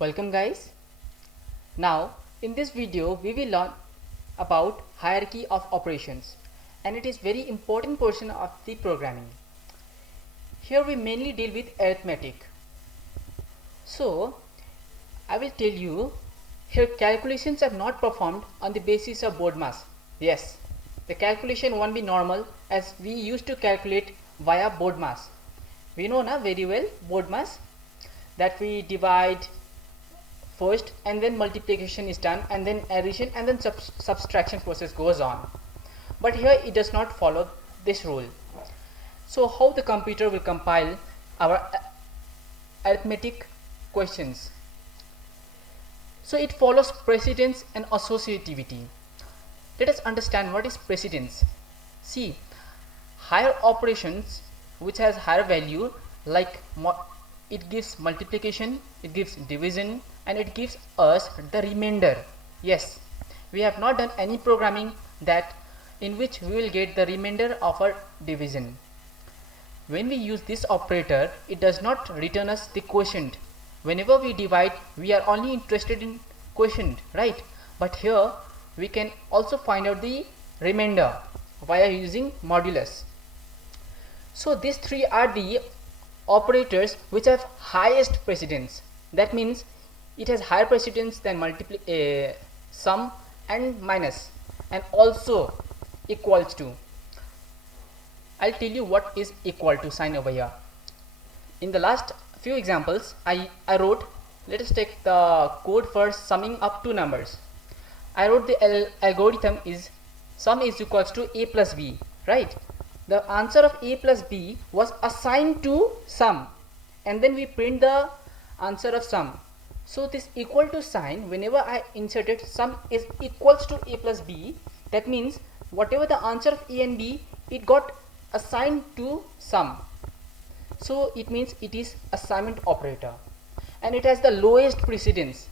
Welcome guys. Now in this video we will learn about hierarchy of operations, and it is very important portion of the programming. Here we mainly deal with arithmetic. So I will tell you here calculations are not performed on the basis of BODMAS. Yes, the calculation won't be normal as we used to calculate via BODMAS. We know na very well BODMAS, that we divide first and then multiplication is done and then addition and then subtraction process goes on. But here it does not follow this rule. So how the computer will compile our arithmetic questions? So it follows precedence and associativity. Let us understand what is precedence. See, higher operations which has higher value, like it gives multiplication, it gives division, and it gives us the remainder. Yes, we have not done any programming that in which we will get the remainder of our division. When we use this operator, it does not return us the quotient. Whenever we divide, we are only interested in quotient, right? But here we can also find out the remainder via using modulus. So these three are the operators which have highest precedence. That means it has higher precedence than sum and minus, and also equals to. I'll tell you what is equal to sign over here. In the last few examples I wrote, let us take the code for summing up two numbers. I wrote the algorithm is sum is equals to a plus b, right? The answer of a plus b was assigned to sum, and then we print the answer of sum. So this equal to sign, whenever I inserted sum is equals to a plus b, that means whatever the answer of a and b, it got assigned to sum. So it means it is assignment operator, and it has the lowest precedence.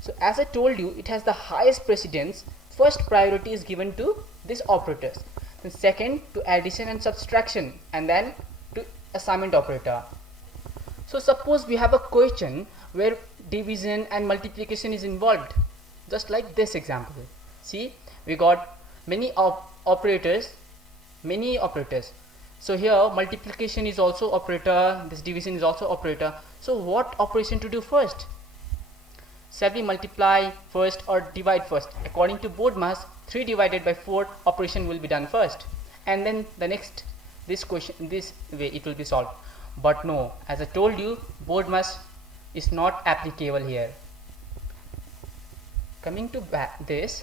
So as I told you, it has the highest precedence. First priority is given to these operators, then second to addition and subtraction, and then to assignment operator. So suppose we have a question where division and multiplication is involved, just like this example. See, we got many operators. So here multiplication is also operator, this division is also operator. So what operation to do first? Simply multiply first or divide first. According to BODMAS, 3 divided by 4 operation will be done first, and then the next this question, this way it will be solved. But no, as I told you, BODMAS is not applicable here. Coming to these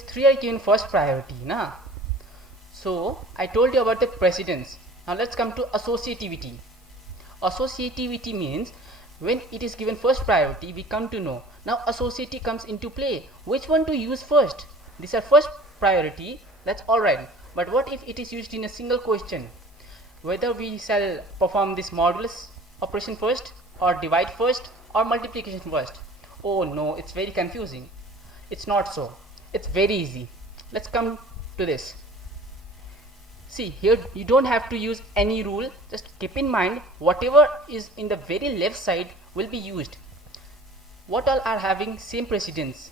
3 are given first priority na. So I told you about the precedence. Now let's come to associativity. Associativity means when it is given first priority, we come to know now associativity comes into play. Which one to use first? These are first priority, that's alright. But what if it is used in a single question? Whether we shall perform this modulus operation first, or divide first, or multiplication first? Oh no, it's very confusing. It's not so. It's very easy. Let's come to this. See, here you don't have to use any rule. Just keep in mind whatever is in the very left side will be used. What all are having same precedence?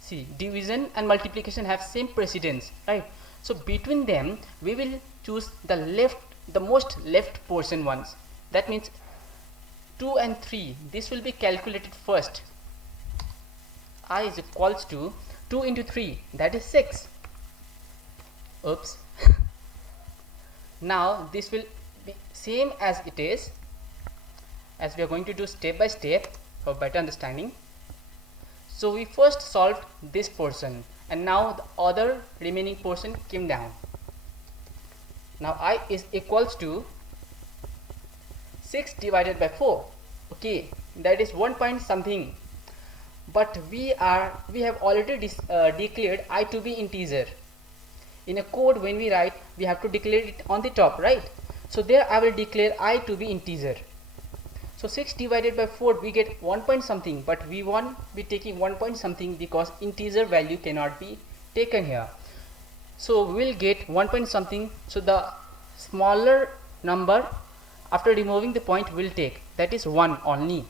See, division and multiplication have same precedence, right? So between them we will choose the most left portion ones. That means 2 and 3, this will be calculated first. I is equals to 2 into 3, that is 6. Oops. Now this will be same as it is, as we are going to do step by step for better understanding. So we first solved this portion, and now the other remaining portion came down. Now I is equals to 6 divided by 4. Okay, that is 1 point something. But we have already declared I to be integer. In a code, when we write, we have to declare it on the top, right? So there I will declare I to be integer. So 6 divided by 4, we get 1 point something, but we won't be taking 1 point something because integer value cannot be taken here. So we will get 1 point something. So the smaller number after removing the point will take, that is 1 only.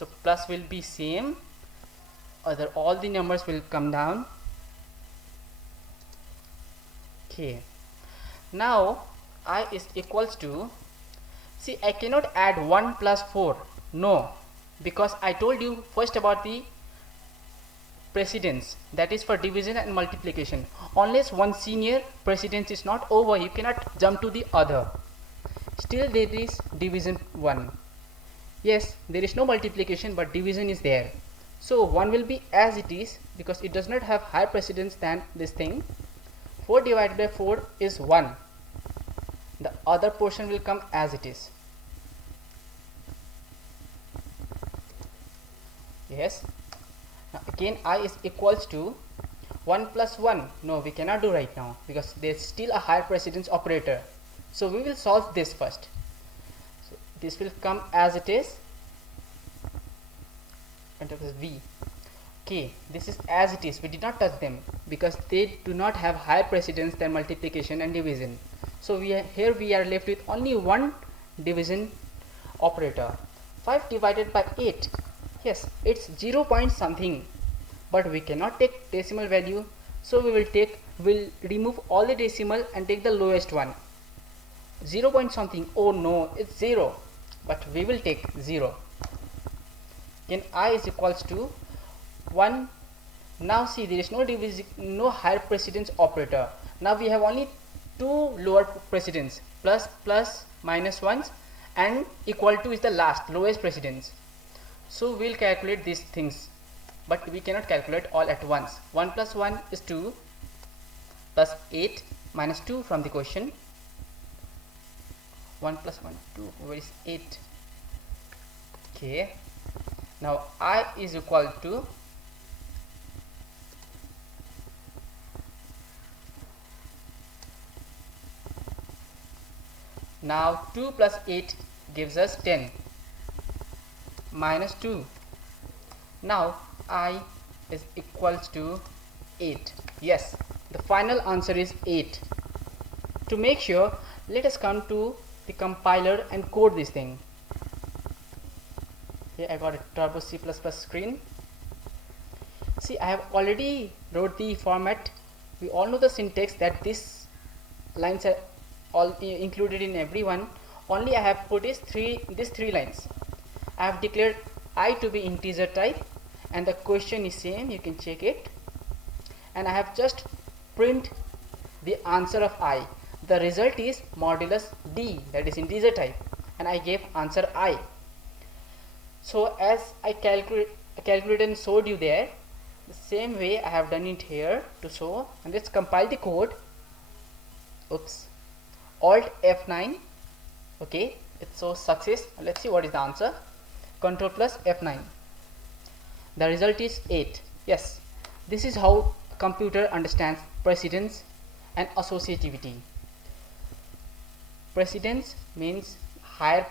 So plus will be same, other all the numbers will come down. Okay, now I is equals to, see, I cannot add 1 plus 4, no, because I told you first about the precedence, that is for division and multiplication. Unless one senior precedence is not over, you cannot jump to the other. Still there is division 1. Yes, there is no multiplication but division is there. So 1 will be as it is because it does not have higher precedence than this thing. 4 divided by 4 is 1. The other portion will come as it is. Yes. Now again I is equals to 1 plus 1. No, we cannot do right now because there is still a higher precedence operator. So we will solve this first. So this will come as it is, and it is v. Okay, this is as it is. We did not touch them because they do not have higher precedence than multiplication and division. So here we are left with only one division operator. 5 divided by 8. Yes, it's 0 point something, but we cannot take decimal value, so we'll remove all the decimal and take the lowest one. 0 point something. Oh no, it's 0, but we will take 0. Then I is equals to 1. Now see, there is no higher precedence operator. Now we have only two lower precedence, plus, plus, minus ones, and equal to is the lowest precedence. So we'll calculate these things, but we cannot calculate all at once. 1 plus 1 is 2, plus 8 minus 2 from the question. 1 plus 1, 2, where is 8? Okay, now I is equal to now 2 plus 8 gives us 10 minus 2. Now I is equals to 8. Yes, the final answer is 8. To make sure, let us come to the compiler and code this thing. Here I got a Turbo C++ screen. See, I have already wrote the format. We all know the syntax that these lines are all included in every one. Only I have put these three lines. I have declared I to be integer type and the question is same, you can check it, and I have just print the answer of I. The result is modulus d, that is integer type, and I gave answer I. So as I calculated and showed you there, the same way I have done it here to show. And let's compile the code. Oops, Alt F9. Okay, it shows success. Let's see what is the answer. Control plus F9. The result is 8. Yes, this is how computer understands precedence and associativity. Precedence means higher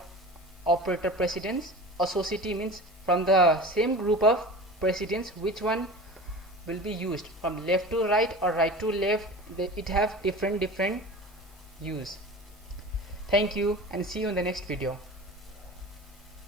operator precedence. Associative means from the same group of precedence, which one will be used from left to right or right to left. It have different use. Thank you and see you in the next video.